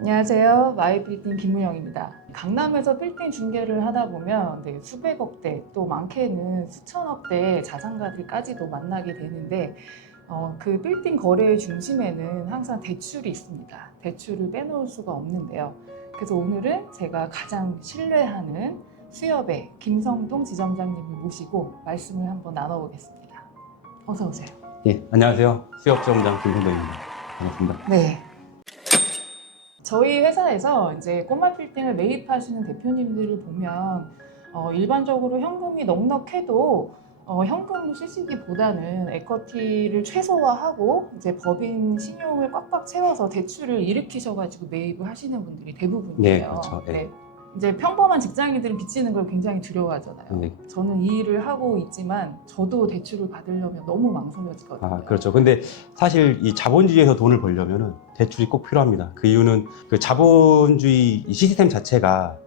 안녕하세요. 마이빌딩 김은영입니다. 강남에서 빌딩 중개를 하다 보면 수백억 대, 또 많게는 수천억 대의 자산가들까지도 만나게 되는데 그 빌딩 거래의 중심에는 항상 대출이 있습니다. 대출을 빼놓을 수가 없는데요. 그래서 오늘은 제가 가장 신뢰하는 수협의 김성동 지점장님을 모시고 말씀을 한번 나눠보겠습니다. 어서 오세요. 예, 안녕하세요. 수협지점장 김성동입니다. 반갑습니다. 네. 저희 회사에서 이제 꼬마 빌딩을 매입하시는 대표님들을 보면 일반적으로 현금이 넉넉해도 현금 쓰시기보다는 에쿼티를 최소화하고 이제 법인 신용을 꽉꽉 채워서 대출을 일으키셔가지고 매입을 하시는 분들이 대부분이에요. 네, 그렇죠. 네. 네. 이제 평범한 직장인들은 빚지는 걸 굉장히 두려워하잖아요. 네. 저는 이 일을 하고 있지만 저도 대출을 받으려면 너무 망설여지거든요. 아, 그렇죠. 근데 사실 이 자본주의에서 돈을 벌려면 대출이 꼭 필요합니다. 그 이유는 그 자본주의 시스템 자체가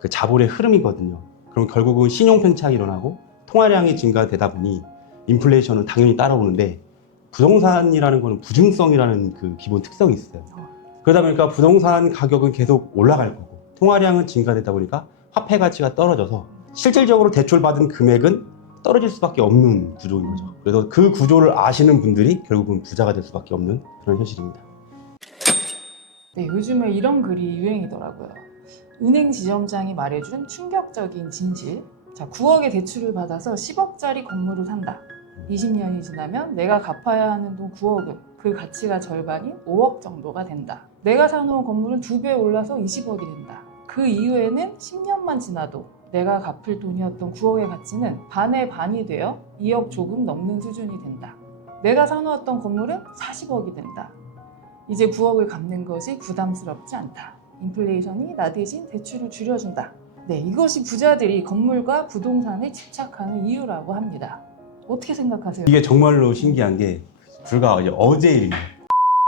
그 자본의 흐름이거든요. 그럼 결국은 신용 편착이 일어나고 통화량이 증가되다 보니 인플레이션은 당연히 따라오는데 부동산이라는 거는 부증성이라는 그 기본 특성이 있어요. 그러다 보니까 부동산 가격은 계속 올라갈 거고 통화량은 증가되다 보니까 화폐 가치가 떨어져서 실질적으로 대출받은 금액은 떨어질 수밖에 없는 구조인 거죠. 그래서 그 구조를 아시는 분들이 결국은 부자가 될 수밖에 없는 그런 현실입니다. 네, 요즘에 이런 글이 유행이더라고요. 은행 지점장이 말해준 충격적인 진실. 자, 9억의 대출을 받아서 10억짜리 건물을 산다. 20년이 지나면 내가 갚아야 하는 돈 9억은 그 가치가 절반인 5억 정도가 된다. 내가 사놓은 건물은 2배 올라서 20억이 된다. 그 이후에는 10년만 지나도 내가 갚을 돈이었던 9억의 가치는 반의 반이 되어 2억 조금 넘는 수준이 된다. 내가 사놓았던 건물은 40억이 된다. 이제 9억을 갚는 것이 부담스럽지 않다. 인플레이션이 나 대신 대출을 줄여준다. 네, 이것이 부자들이 건물과 부동산에 집착하는 이유라고 합니다. 어떻게 생각하세요? 이게 정말로 신기한 게 불과 어제 일입니다.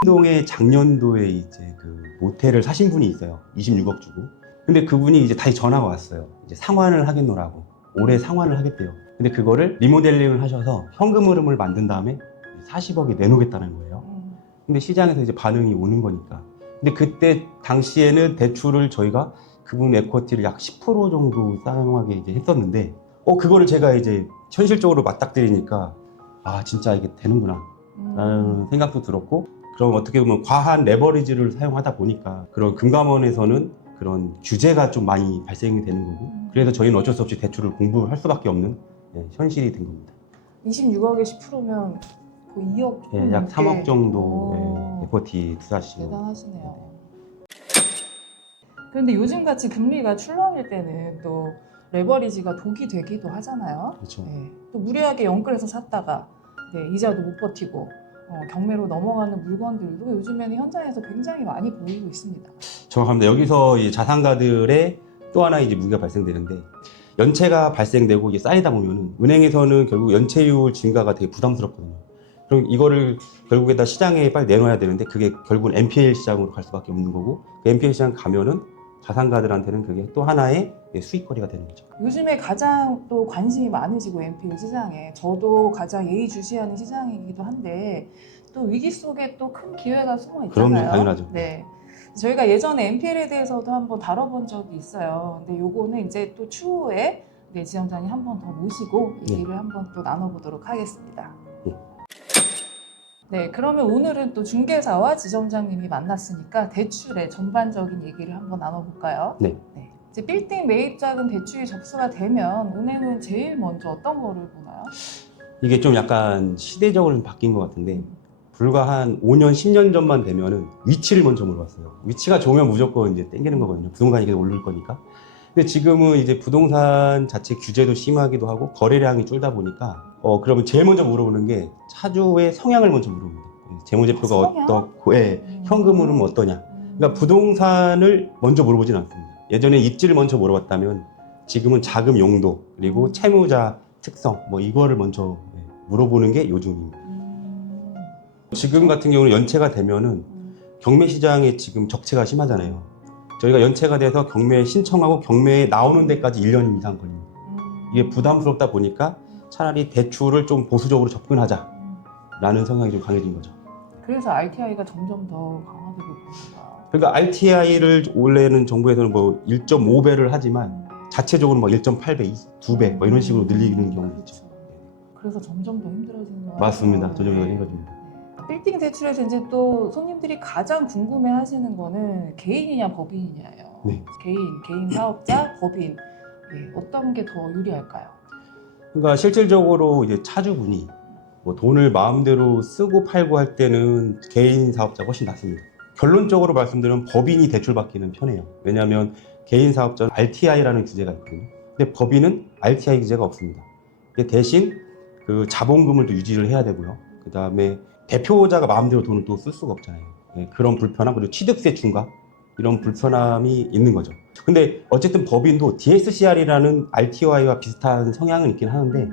동에 작년도에 이제 그 모텔을 사신 분이 있어요. 26억 주고. 근데 그분이 이제 다시 전화가 왔어요. 이제 상환을 하겠노라고. 올해 상환을 하겠대요. 근데 그거를 리모델링을 하셔서 현금 흐름을 만든 다음에 40억에 내놓겠다는 거예요. 근데 시장에서 이제 반응이 오는 거니까. 근데 그때 당시에는 대출을 저희가 그분 에쿼티를 약 10% 정도 사용하게 이제 했었는데, 그거를 제가 이제 현실적으로 맞닥뜨리니까, 아, 진짜 이게 되는구나. 라는 생각도 들었고, 그럼 어떻게 보면 과한 레버리지를 사용하다 보니까 그런 금감원에서는 그런 규제가 좀 많이 발생이 되는 거고, 그래서 저희는 어쩔 수 없이 대출을 공부할 수밖에 없는 현실이 된 겁니다. 26억에 10%면 거의 2억 조금 약 넘게. 3억 정도 에쿼티 투자하시고. 대단하시네요. 그런데 요즘같이 금리가 출렁일 때는 또 레버리지가 독이 되기도 하잖아요. 그렇죠. 네. 또 무리하게 연끌해서 샀다가 이자도 못 버티고 경매로 넘어가는 물건들도 요즘에는 현장에서 굉장히 많이 보이고 있습니다. 정확합니다. 여기서 이 자산가들의 또 하나 이제 무기가 발생되는데, 연체가 발생되고 이게 쌓이다 보면은 은행에서는 결국 연체율 증가가 되게 부담스럽거든요. 그럼 이거를 결국에다 시장에 빨리 내놔야 되는데 그게 결국은 NPL 시장으로 갈 수밖에 없는 거고, 그 NPL 시장 가면은 자산가들한테는 그게 또 하나의 수익거리가 되는 거죠. 요즘에 가장 또 관심이 많으시고 NPL 시장에 저도 가장 예의주시하는 시장이기도 한데 또 위기 속에 또 큰 기회가 숨어 있잖아요. 그럼요, 당연하죠. 네. 저희가 예전에 NPL에 대해서도 한번 다뤄본 적이 있어요. 근데 요거는 이제 또 추후에 지점장님 한 번 더 모시고 얘기를 한번 또 나눠보도록 하겠습니다. 네, 그러면 오늘은 또 중개사와 지점장님이 만났으니까 대출의 전반적인 얘기를 한번 나눠볼까요? 네. 이제 빌딩 매입자금 대출이 접수가 되면 은행은 제일 먼저 어떤 거를 보나요? 이게 좀 약간 시대적으로 좀 바뀐 것 같은데, 불과 한 5년, 10년 전만 되면은 위치를 먼저 물어봤어요. 위치가 좋으면 무조건 이제 땡기는 거거든요. 부동산이 계속 오를 거니까. 근데 지금은 이제 부동산 자체 규제도 심하기도 하고 거래량이 줄다 보니까 그러면 제일 먼저 물어보는 게 차주의 성향을 먼저 물어봅니다. 재무제표가 성향? 어떻고 현금 흐름은 어떠냐. 그러니까 부동산을 먼저 물어보진 않습니다. 예전에 입지를 먼저 물어봤다면 지금은 자금 용도 그리고 채무자 특성 이거를 먼저 물어보는 게 요즘입니다. 지금 같은 경우는 연체가 되면은 경매 시장에 지금 적체가 심하잖아요. 저희가 연체가 돼서 경매에 신청하고 경매에 나오는 데까지 1년 이상 걸립니다. 이게 부담스럽다 보니까 차라리 대출을 좀 보수적으로 접근하자라는 성향이 좀 강해진 거죠. 그래서 RTI가 점점 더 강화되고 있습니다. 그러니까 RTI를 원래는 정부에서는 뭐 1.5배를 하지만 자체적으로 뭐 1.8배, 2배 뭐 이런 식으로 늘리는 경우도 있죠. 그래서 점점 더 힘들어지는 것 같아요. 맞습니다. 점점 더 힘들어집니다. 빌딩 대출에서 이제 또 손님들이 가장 궁금해하시는 거는 개인이냐 법인이냐예요. 네. 개인 사업자, 법인 어떤 게 더 유리할까요? 그러니까 실질적으로 이제 차주분이 뭐 돈을 마음대로 쓰고 팔고 할 때는 개인 사업자가 훨씬 낫습니다. 결론적으로 말씀드리면 법인이 대출받기는 편해요. 왜냐하면 개인 사업자는 RTI라는 규제가 있거든요. 근데 법인은 RTI 규제가 없습니다. 근데 대신 그 자본금을 또 유지를 해야 되고요. 그 다음에 대표자가 마음대로 돈을 또 쓸 수가 없잖아요. 그런 불편함, 그리고 취득세 중과 이런 불편함이 있는 거죠. 근데 어쨌든 법인도 DSCR이라는 RTI와 비슷한 성향은 있긴 하는데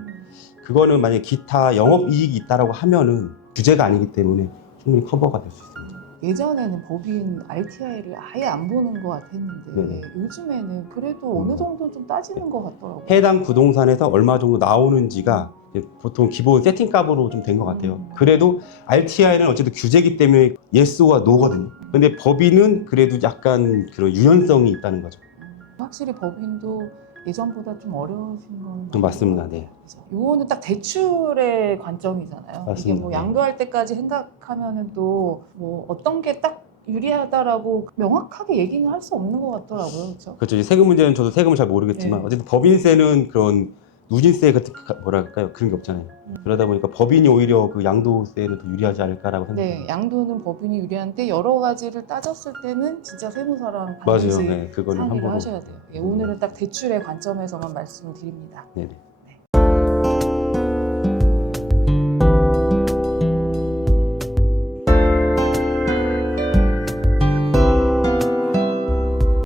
그거는 만약에 기타 영업이익이 있다라고 하면은 규제가 아니기 때문에 충분히 커버가 될 수 있습니다. 예전에는 법인 RTI를 아예 안 보는 것 같았는데 네네. 요즘에는 그래도 어느 정도 좀 따지는 것 같더라고요. 해당 부동산에서 얼마 정도 나오는지가 이제 보통 기본 세팅값으로 좀 된 것 같아요. 그래도 RTI는 어쨌든 규제기 때문에 예스와 노거든요. 근데 법인은 그래도 약간 그런 유연성이 있다는 거죠. 확실히 법인도 예전보다 좀 어려우신 건 맞습니다. 네. 요거는 딱 대출의 관점이잖아요. 이게 맞습니다. 뭐 네. 양도할 때까지 생각하면은 또 뭐 어떤 게 딱 유리하다라고 명확하게 얘기는 할 수 없는 것 같더라고요. 그렇죠? 그렇죠. 이제 세금 문제는 저도 세금을 잘 모르겠지만 네. 어쨌든 법인세는 그런 누진세 같은 뭐랄까요 그런 게 없잖아요. 그러다 보니까 법인이 오히려 그 양도세는 더 유리하지 않을까라고 생각합니다. 네, 양도는 법인이 유리한데 여러 가지를 따졌을 때는 진짜 세무사랑 맞아요. 반드시 네, 그거는 상의를 함부로. 하셔야 돼요. 오늘은 딱 대출의 관점에서만 말씀을 드립니다. 네네.